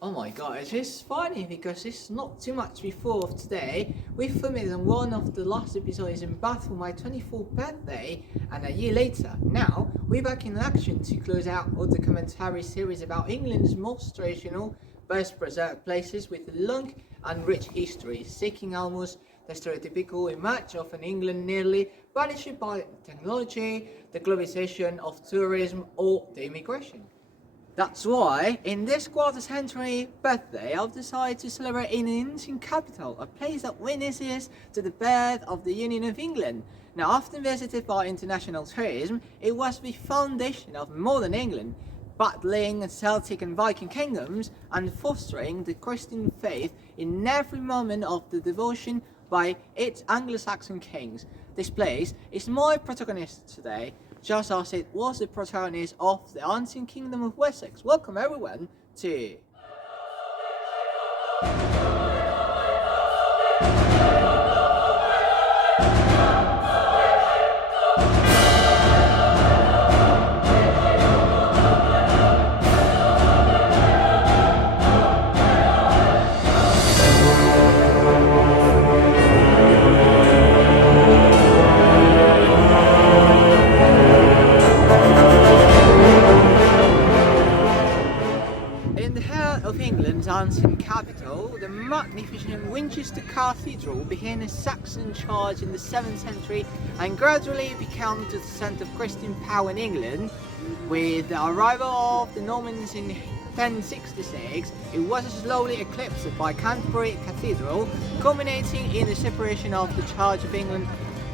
Oh my god, it's just funny because it's not too much before of today. We filmed it in one of the last episodes in Bath for my 24th birthday, and a year later, now we're back in action to close out our documentary series about England's most traditional, best preserved places with a long and rich history, seeking almost the stereotypical image of an England nearly vanished by technology, the globalization of tourism, or the immigration. That's why, in this quarter century birthday, I've decided to celebrate in an ancient capital, a place that witnesses to the birth of the Union of England. Now, often visited by international tourism, it was the foundation of modern England, battling Celtic and Viking kingdoms and fostering the Christian faith in every moment of the devotion by its Anglo-Saxon kings. This place is my protagonist today, just as it was the protagonist of the ancient kingdom of Wessex. Welcome everyone to in the heart of England's ancient capital, the magnificent Winchester Cathedral began a Saxon charge in the 7th century and gradually became the centre of Christian power in England. With the arrival of the Normans in 1066, it was slowly eclipsed by Canterbury Cathedral, culminating in the separation of the Church of England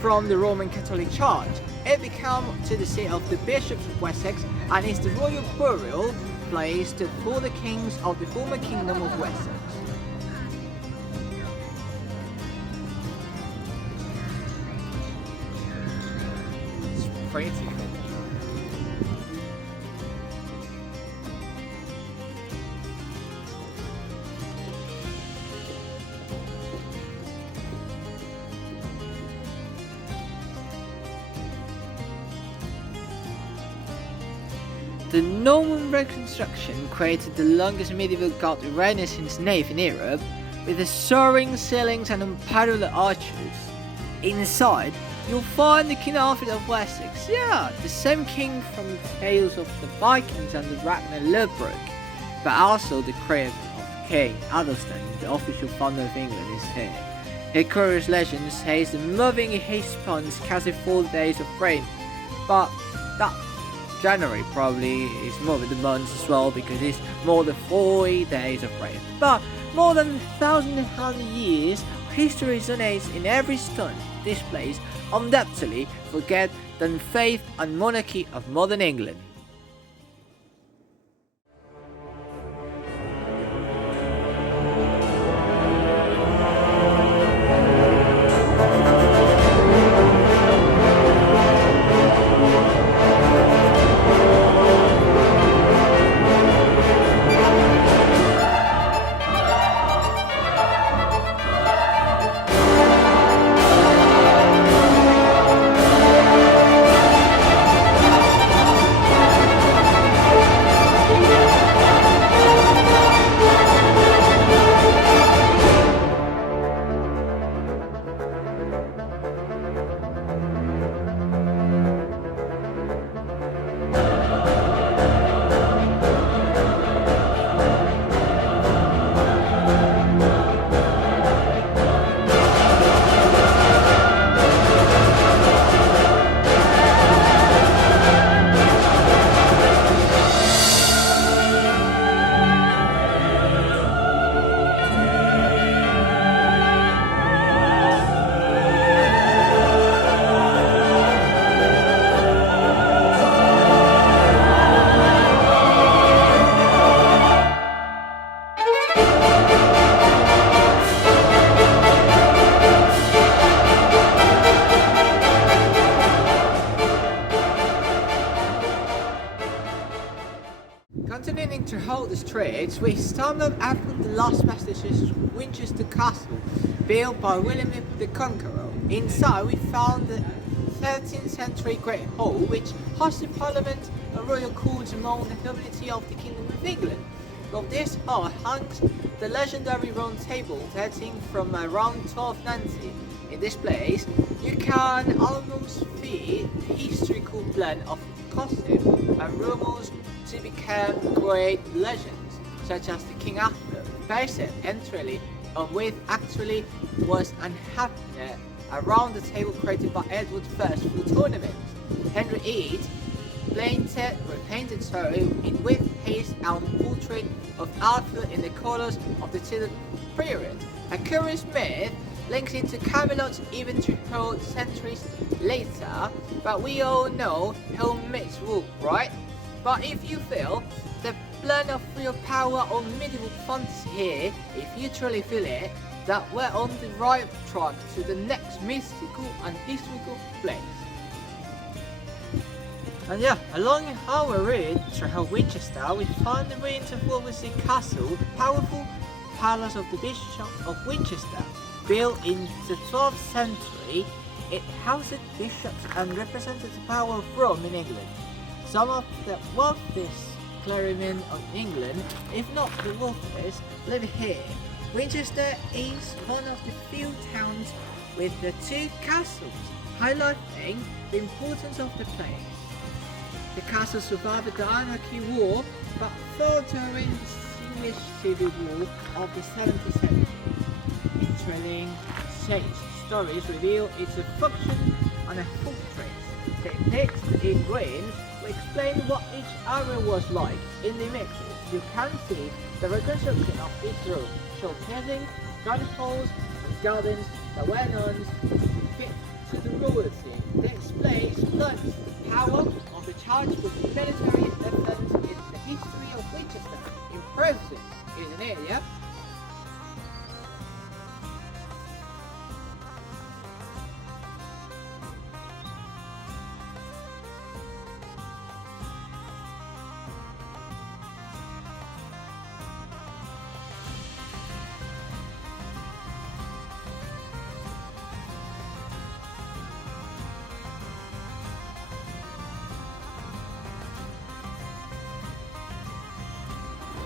from the Roman Catholic Church. It became to the seat of the bishops of Wessex and is the royal burial place for the kings of the former kingdom of Wessex. It's pretty cool. The Norman reconstruction created the longest medieval Gothic Renaissance nave in Europe, with the soaring ceilings and unparalleled arches. Inside, you'll find the King Arthur of Wessex, the same king from the tales of the Vikings and the Ragnar Lothbrok, but also the grave of King Athelstan, the official founder of England, is here. A curious legend says the moving his sponge casted 4 days of rain, but that January probably is more than the months as well because it's more than 40 days of rain. But more than 1,100 years, history resonates in every stone. This place undoubtedly forget the faith and monarchy of modern England. Continuing to hold the streets, we stumbled upon the last vestiges of Winchester Castle, built by William the Conqueror. Inside we found the 13th century Great Hall, which hosted Parliament and royal courts among the nobility of the Kingdom of England. From this hall hangs the legendary round table dating from around 1290. In this place, you can almost feel the historical blend of gossip and rumors to become great legends, such as the King Arthur, based entirely on which actually was unhappiness around the table created by Edward I for tournaments. Henry VIII painted sorry in with his own portrait of Arthur in the colours of the Tudor period. A curious myth links into Camelot even to hold centuries later, but we all know how myths work, right? But if you feel the blend of real power on medieval fantasy here, if you truly feel it, that we're on the right track to the next mystical and historical place. And yeah, along our route through Winchester, we find the ruins of what was the castle, the powerful palace of the Bishop of Winchester. Built in the 12th century, it housed bishops and represented the power of Rome in England. Some of the wealthiest clergymen of England, if not the wealthiest, live here. Winchester is one of the few towns with the two castles, highlighting the importance of the place. The castle survived the Anarchy War, but fell during the English Civil War of the 17th century. Intriguing stories reveal its function on a fortress. The text in green will explain what each area was like. In the images, you can see the reconstruction of each room, showcasing garden halls and gardens that were known fit to the royalty. The display explains the power of the charge with military events in the history of Winchester. Impressive, isn't it? Yeah.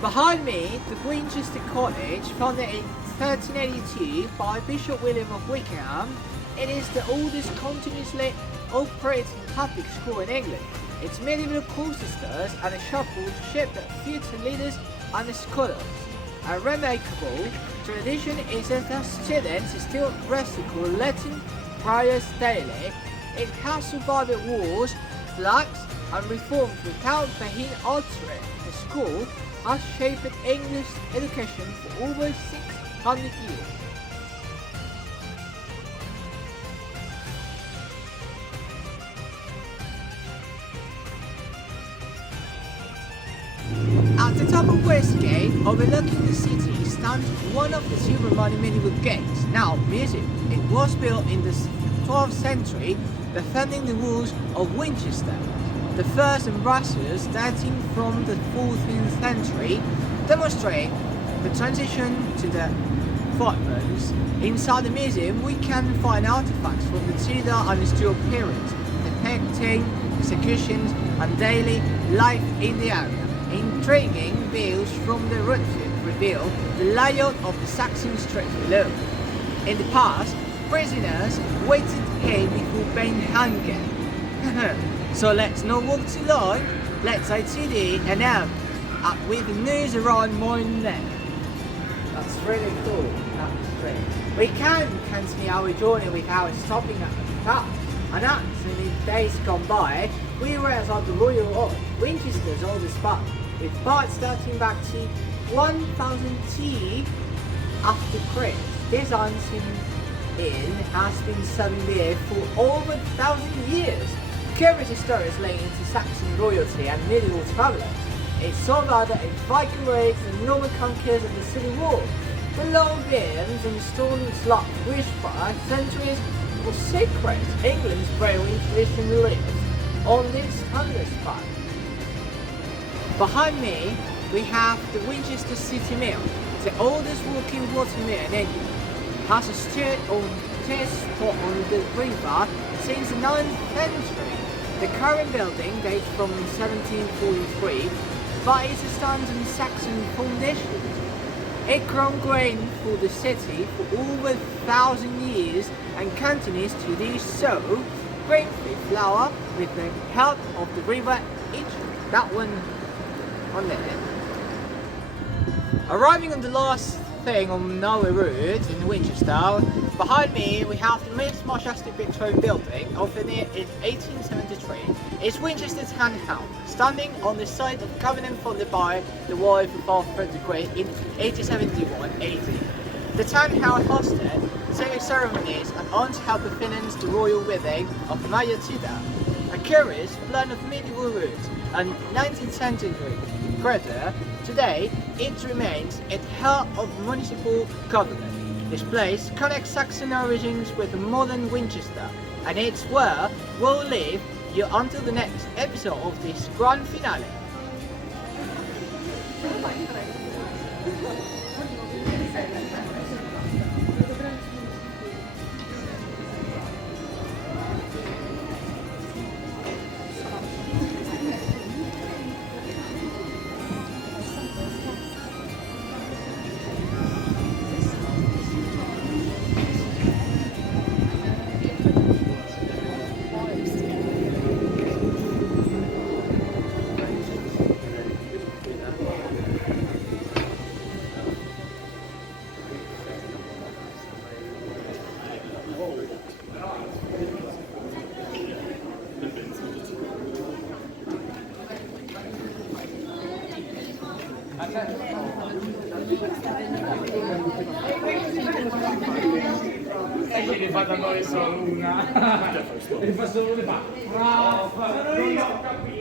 Behind me, the Winchester Cottage, founded in 1382 by Bishop William of Wickham, it is the oldest continuously operating public school in England. Its medieval cloisters and a chapel shaped future leaders and scholars. A remarkable tradition is that the students still recite Latin prayers daily. It has survived wars, plagues, and reforms without being altered. The school has shaped English education for over 600 years. At the top of Westgate, overlooking the city, stands one of the two remaining medieval gates, now museum. It was built in the 12th century, defending the walls of Winchester. The first embrasures dating from the 14th century demonstrate the transition to the apartments. Inside the museum, we can find artifacts from the Tudor and Stuart periods, depicting executions and daily life in the area. Intriguing views from the rooftop reveal the layout of the Saxon streets below. In the past, prisoners waited here before being hanged. So let's not walk too long, let's ITD and out with the news around my neck. That's really cool, that's great. We can continue our journey without stopping at the top. And actually, days gone by, we were at the Royal Oak, Winchester's oldest spot, with parts dating back to 1000 T after Christ. This ancient inn has been serving beer for over 1,000 years. Curious stories linked into Saxon royalty and medieval travelers. It survived in Viking raids and Norman conquers in the Civil War. The long beers and stone slots wished by centuries was sacred. England's brewing tradition lives on this spot. Behind me, we have the Winchester City Mill, the oldest working water mill in England. It has stood on this spot on the river since the 9th century. The current building dates from 1743, but it stands on Saxon foundations. It grown grain for the city for over 1,000 years and continues to do so, grain-free flour with the help of the river Itchen. That one on there. Arriving on the last thing on our route in Winchester, behind me we have the most majestic Victorian building, opened in 1873. It's Winchester Town Hall, standing on the site of Covenant funded by the wife of Arthur the Great in 1871 AD. The town hall hosted civic ceremonies and on to help finance the royal wedding of Maya Tudor, a curious blend of medieval roots and 19th century grandeur. Today, it remains at the heart of municipal government. This place connects Saxon origins with modern Winchester, and it's where we'll leave you until the next episode of this grand finale. Che ne fa da noi solo una e fa solo le fa. Bravo, sono io, ho capito.